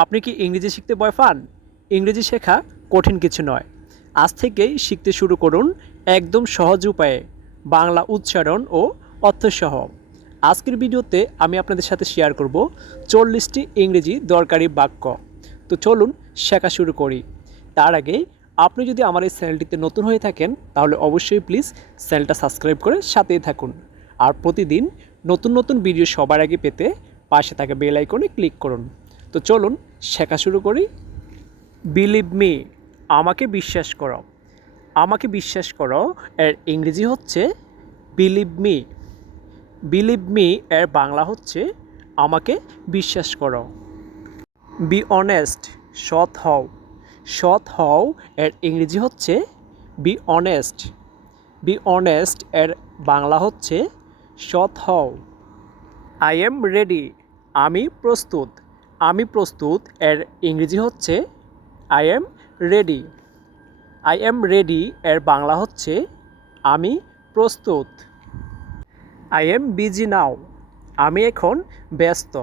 আপনি কি ইংরেজি শিখতে ভয় পান? ইংরেজি শেখা কঠিন কিছু নয়। আজ থেকেই শিখতে শুরু করুন একদম সহজ উপায়ে, বাংলা উচ্চারণ ও অর্থসহ। আজকের ভিডিওতে আমি আপনাদের সাথে শেয়ার করব 40টি ইংরেজি দরকারি বাক্য। তো চলুন শেখা শুরু করি। তার আগে আপনি যদি আমার এই চ্যানেলটিতে নতুন হয়ে থাকেন তাহলে অবশ্যই প্লিজ চ্যানেলটা সাবস্ক্রাইব করে সাথেই থাকুন। আর প্রতিদিন নতুন নতুন ভিডিও সবার আগে পেতে পাশে থাকা বেল আইকনে ক্লিক করুন। তো চলুন শেখা শুরু করি। বিলিভ মি, আমাকে বিশ্বাস করো। আমাকে বিশ্বাস করো এর ইংরেজি হচ্ছে বিলিভ মি। বিলিভ মি এর বাংলা হচ্ছে আমাকে বিশ্বাস করো। বি অনেস্ট, সৎ হও। সৎ হও এর ইংরেজি হচ্ছে বি অনেস্ট। বি অনেস্ট এর বাংলা হচ্ছে সৎ হও। আই এম রেডি, আমি প্রস্তুত। আমি প্রস্তুত এর ইংরেজি হচ্ছে I am ready. I am ready এর বাংলা হচ্ছে আমি প্রস্তুত। আই এম বিজি নাও, আমি এখন ব্যস্ত।